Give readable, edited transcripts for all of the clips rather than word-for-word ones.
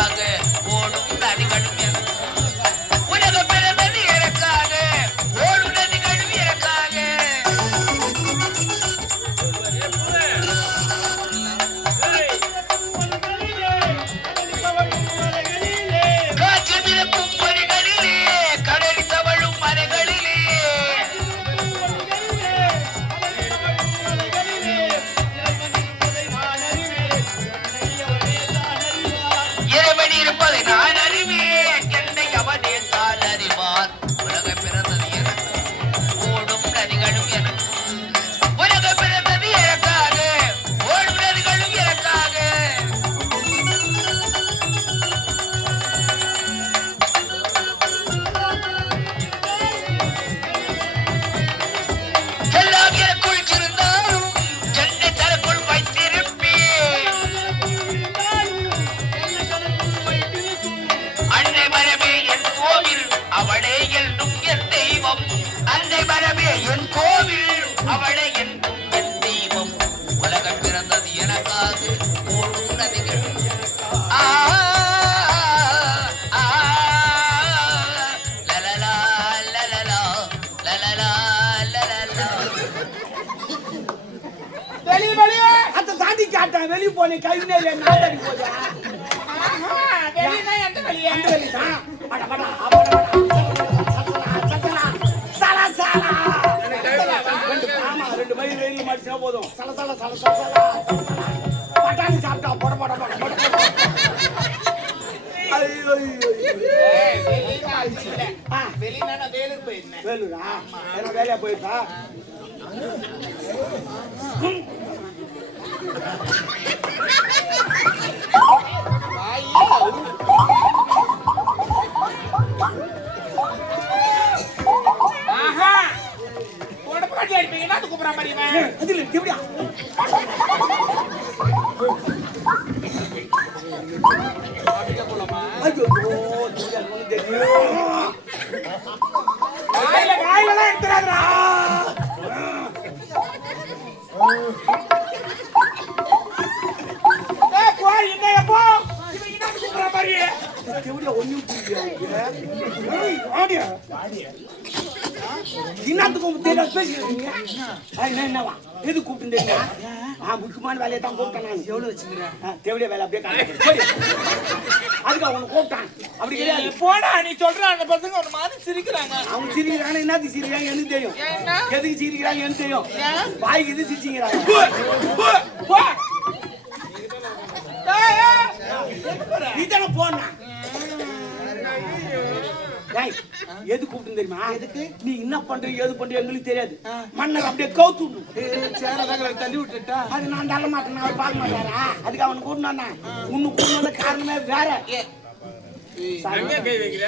எனக்காக ஓடும் நதிகளும் உலக பிறந்தது எனக்காக ஓடும் நதிகளும் எனக்காக காற்று பிறக்கும் மலைகளிலே கடல் தவழும் மலைகளிலே இறைவன் இருப்பதை நான் அறிவேன் என்னை அவனே தான் அறிவான் உலக பிறந்தது எனக்கு ஓடும் நதிகளும் எனக்கு உலக பிறந்தது எனக்காக ஓடும் நதிகளும் எனக்காக எல்லாம் எனக்குள் இருந்தாலும் என்னை தனக்குள் வைத்திருப்பேன் அன்னை மரமே என் கோவில் அவளே என்னும் என் தெய்வம் அன்னை மரமே என் கோவில் அவளே என்னும் என் தெய்வம் உலகம் பிறந்தது எனக்காக ஓடும் நதிகள் ஆ ஆ லலலா லலலா லலலா லலலா வெளியே அத்தை தாண்டி காட்டேன் வெளியே போனேன் கைவினையில நாடாடி போதா வெளியே எந்த வெளியே அந்த வெளியே தான் பட பட அப்பட சல சல ஆமா ரெண்டு மணி வெயில் மாடிச்சா போதும் சல சல சல சல பட்டாணி சாப்பிட்டா பட பட பட பட ஐயோ வெளியே வேலுக்கு போயிருந்தேன் வேலுரா என்ன வேலையா போயிருக்கா ஆஹா உடம்பு கட்டி அடிப்பீங்கன்னா அது கூப்பிடுற மாதிரி அதுல எப்படியா ஐயோ வாயிலாம் எடுத்துறாங்கடா போய் என்ன எப்போ இவன் என்ன கூப்பிடுற மாதிரி எப்படியா ஒன்னும் ஆடியா இன்னத்துக்கும் தெரியாது பேசிக்கிறீங்க என்னவா எது கூப்பிட்டு முக்கியமான வேலையை தான் கூப்பிட்டேன் நான் எவ்வளவு வச்சுக்கிறேன் தேவையா வேலை அப்படியே காட்டு அதுக்கு அவங்க கூப்பிட்டான் அப்படி கிடையாது போடா நீ சொல்ற அந்த பசங்க ஒரு மாதிரி சிரிக்கிறாங்க அவங்க சிரிக்கிறாங்க என்னது சிரிக்கிறாங்க எனக்கு தெரியும் எதுக்கு சிரிக்கிறாங்க எனக்கு தெரியும் வாய்க்கு இது சிரிச்சிங்கிறாங்க நீதானே போனா எது கூப்பிட்டு தெரியுமா எதுக்கு நீ என்ன பண்ற ஏது பண்ற எங்களுக்கு தெரியாது மன்னர் அப்படியே கவுத்து தள்ளி விட்டுட்டா அது நான் தள்ள மாட்டேன் அவர் பார்க்க மாட்டாரா அதுக்கு அவனை கூட்டினா உன்னு கூட்டின காரணமே வேற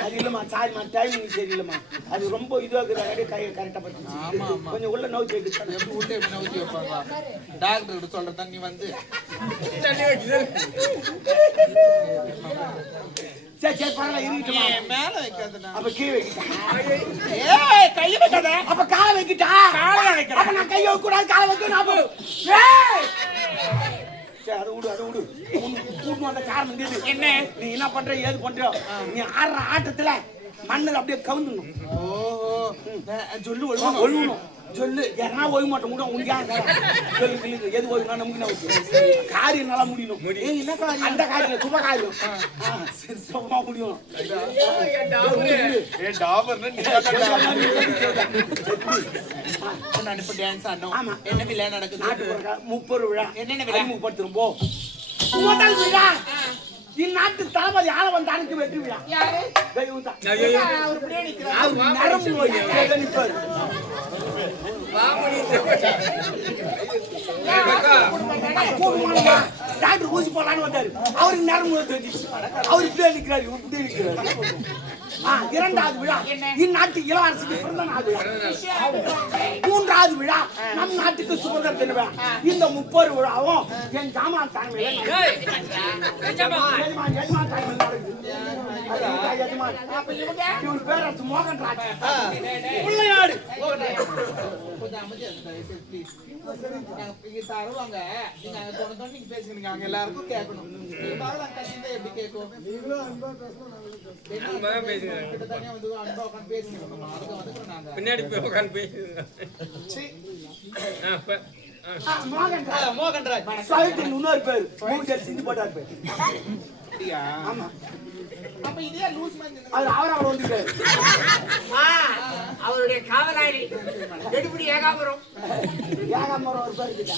அது இல்லம்மா சாரிம்மா டைமிங் சரியில்லைம்மா அது ரொம்ப இதுவாக கை கரெக்டா பத்தி கொஞ்சம் உள்ள நோக்கி வைக்க எப்படி உள்ள எப்படி நோக்கி வைப்பாங்க டாக்டர் கிட்ட சொல்றதா நீ வந்து சரி சரி பரவாயில்ல இருக்கட்டுமா மேல வைக்காதடா அப்ப கீழே வைக்கிட்டா ஏய் கை வைக்காத அப்ப காலை வைக்கிட்டா காலை வைக்கிறேன் அப்ப நான் கை வைக்க கூடாது காலை வைக்க நான் ஏய் சரி அது விடு கூட்டு வந்த காரணம் என்ன நீ என்ன பண்ற ஏது பண்ற நீ ஆடுற ஆட்டத்துல மண்ணில் அப்படியே கவுந்துணும் ஓஹோ சொல்லு ஒழுங்கணும் சொல்லு ஏன்னா ஓய்வு மாட்டோம் கூட உங்க சொல்லு எது ஓய்வு நமக்கு காரியம் நல்லா முடியணும் என்ன காரியம் அந்த காரியம் சுப காரியம் சரி சுபமா முடியும் டான்ஸ் ஆடணும் என்ன விழா நடக்குது நாட்டு முப்பது விழா என்னென்ன விழா முப்பத்து போ முதல் விழா இந்நாட்டு தளபதி ஆள வந்த அனுக்கு வெற்றி விழா யாரு அவர் நரம்பு நிற்பாரு டாக்டர் ஊசி போடலான்னு வந்தாரு அவருக்கு நரம்பு தெரிஞ்சிச்சு அவர் இப்படியே நிற்கிறாரு இவர் இப்படியே நிற்கிறாரு இரண்டாவது விழா இந்நாட்டு இளவரசுக்கு பிறந்த நாள் விழா மூன்றாவது விழா நம் நாட்டுக்கு சுதந்திர தின விழா இந்த 30 விழாவும் என் ஜாமான் தலைமையில் இவர் பேரரசு மோகன்ராஜ் பிள்ளையாடு பேசுங்க தயவுசெய்து ப்ளீஸ். நாங்க இங்க தருவாங்க, நீங்க அங்க தோணு நீங்க பேசுங்க, அங்க எல்லாருக்கும் கேட்கணும். இருந்தாலும் அங்க கத்திருந்தா எப்படி கேட்கும்? நீங்களும் அன்பா பேசணும், நாங்களும் பேசுங்க. கிட்ட தனியா வந்து அன்பா உட்காந்து பேசுங்க. அதுக்கு வந்துக்கிறோம் நாங்க. பின்னாடி போய் உட்காந்து பேசுங்க. மோகன்ராஜ் சாவித்திரி இன்னொரு பேர் மூஞ்சல் சிந்தி போட்டார் பேர். அப்படியா? ஆமா. அப்ப இதே லூஸ் மாதிரி அவர் அவரை வந்துட்டாரு. அவருடைய காவலாளி எடுபடி ஏகாபுரம் ஏகாம்பரம் ஒரு பேர் இருக்கா?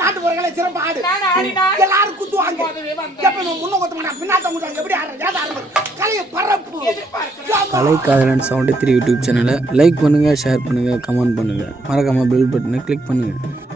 நாட்டுப்புறங்களை சிறப்பு ஆடு. எல்லாரும் குத்துவாங்க. எப்ப முன்ன கொத்த மாட்டாங்க, பின்னாட்ட முட்டாங்க. எப்படி ஆடுறது? ஏதா ஆடுறது? கலையை பரப்பு. கலைக்காதலன் 73 யூடியூப் சேனலை லைக் பண்ணுங்கள், ஷேர் பண்ணுங்கள், கமெண்ட் பண்ணுங்கள், மறக்காமல் பெல் பட்டனை கிளிக் பண்ணுங்கள்.